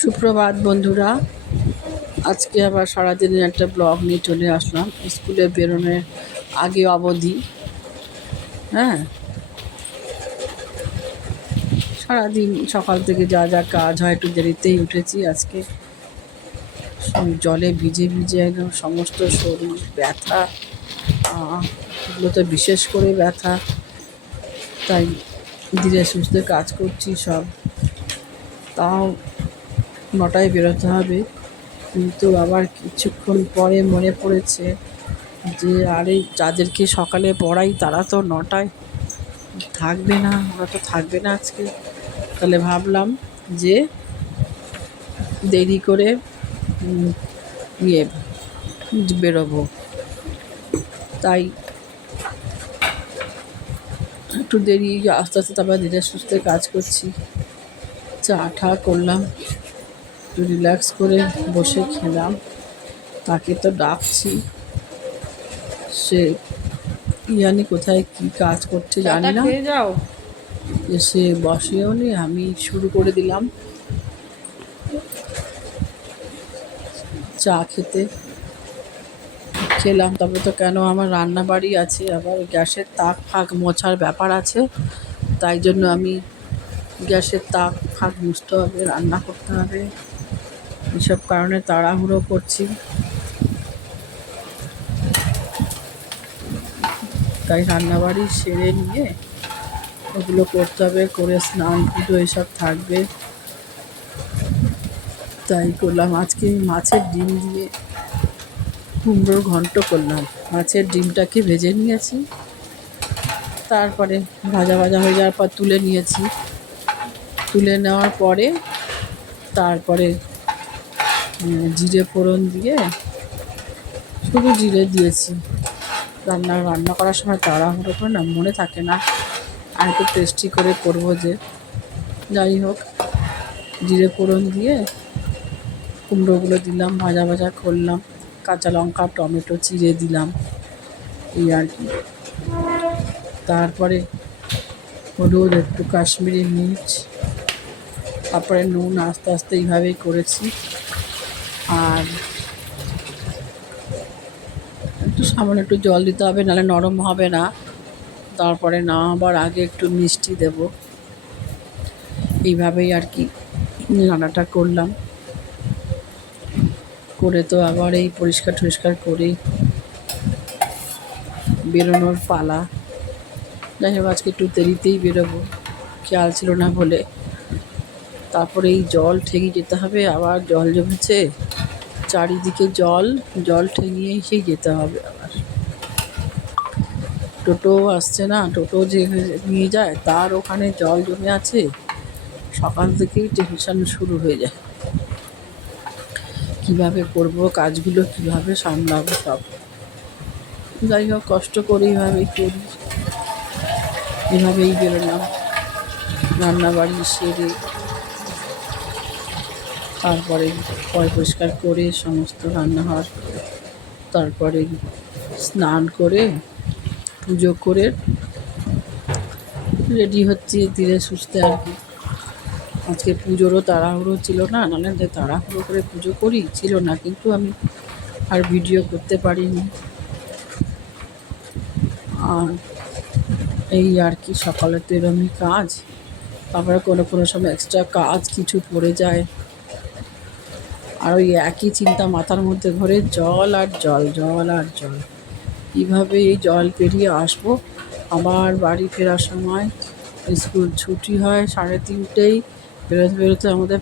সুপ্রভাত বন্ধুরা। আজকে আবার সারাদিনের একটা ব্লগ নিয়ে চলে আসলাম। স্কুলে বেরোনোর আগে অবধি। হ্যাঁ, সারাদিন সকাল থেকে যা যা কাজ হয়, একটু দেরিতেই উঠেছি আজকে। জলে ভিজে ভিজে একদম সমস্ত শরীর ব্যথা, এগুলো তো বিশেষ করে ব্যথা। তাই ধীরে সুস্থে কাজ করছি সব। তাও 9টায় বেরোতে হবে, কিন্তু আবার কিছুক্ষণ পরে মনে পড়েছে যে আরে যাদেরকে সকালে পড়াই তারা তো 9টায় থাকবে না, ওরা তো থাকবে না আজকে। তাহলে ভাবলাম যে দেরি করে বেরোবো। তাই একটু দেরি, আস্তে আস্তে তারপর ধীরে সুস্থে কাজ করছি। চা ঠা করলাম, একটু রিল্যাক্স করে বসে খেলাম। তাকে তো ডাকছি, সে জানি কোথায় কি কাজ করছে জানি না, এসে বসেও নি। আমি শুরু করে দিলাম চা খেলাম। তবে তো কেন, আমার রান্না বাড়ি আছে, আবার গ্যাসের তাক ফাঁক মোছার ব্যাপার আছে। তাই জন্য আমি গ্যাসের তাক ফাঁক মুছতে হবে, রান্না করতে হবে, এসব কারণে তাড়াহুড়ো করছি। তাই রান্নাবাড়ি সেরে নিয়ে ওগুলো করতে হবে, করে স্নান পুজো এসব থাকবে। তাই করলাম। আজকে মাছের ডিম দিয়ে কুমড়োর ঘন্ট করলাম। মাছের ডিমটাকে ভেজে নিয়েছি, তারপরে ভাজা হয়ে যাওয়ার পর তুলে নিয়েছি। তুলে নেওয়ার পরে তারপরে জিরে ফোড়ন দিয়ে, শুধু জিরে দিয়েছি। রান্না করার সময় তাড়াহুড়ো করে না, মনে থাকে না আর একটু টেস্টি করে করবো যে। যাই হোক, জিরে ফোড়ন দিয়ে কুমড়োগুলো দিলাম, ভাজা করলাম, কাঁচা লঙ্কা টমেটো চিড়ে দিলাম, এই আর কি। তারপরে হলুদ, একটু কাশ্মীরি মির্চ, তারপরে নুন, আস্তে আস্তে এইভাবেই করেছি। আর একটু সামান্য একটু জল দিতে হবে, নাহলে নরম হবে না। তারপরে নামাবার আগে একটু মিষ্টি দেব। এইভাবেই আর কি রান্নাটা করলাম। করে তো আবার এই পরিষ্কার করেই বেরোনোর পালা। যাই হোক, আজকে একটু দেরিতেই বেরোবো, খেয়াল ছিল না বলে। তারপরে এই জল ঠেঙে যেতে হবে, আবার জল জমেছে চারিদিকে, জল ঠেঙিয়ে এসেই যেতে হবে। আবার টোটো আসছে না, টোটো যে নিয়ে যায় তার ওখানে জল জমে আছে। সকাল থেকেই টেনশন শুরু হয়ে যায়, কিভাবে করব কাজগুলো, কিভাবে সামলাবো সব। যাই হোক, কষ্ট করে এইভাবেই করি। এভাবেই বেরোলাম রান্নাবাড়ি সেরে। তারপরে পরিষ্কার করে সমস্ত রান্নাঘর, তারপরে স্নান করে পুজো করে রেডি হচ্ছি ধীরে সুস্থে আর কি। আজকে পুজোরও তাড়াহুড়ো ছিল না, নাহলে যে তাড়াহুড়ো করে পুজো করি ছিল না, কিন্তু আমি আর ভিডিও করতে পারিনি। আর এই আর কি, সকালে তো এরমই কাজ। তারপরে কোনো সময় এক্সট্রা কাজ কিছু পড়ে যায়, আর ওই একই চিন্তা মাথার মধ্যে ঘোরে, জল আর জল। কীভাবে এই জল পেরিয়ে আসবো। আবার বাড়ি ফেরার সময় স্কুল ছুটি হয় 3:30, বেরোতে আমাদের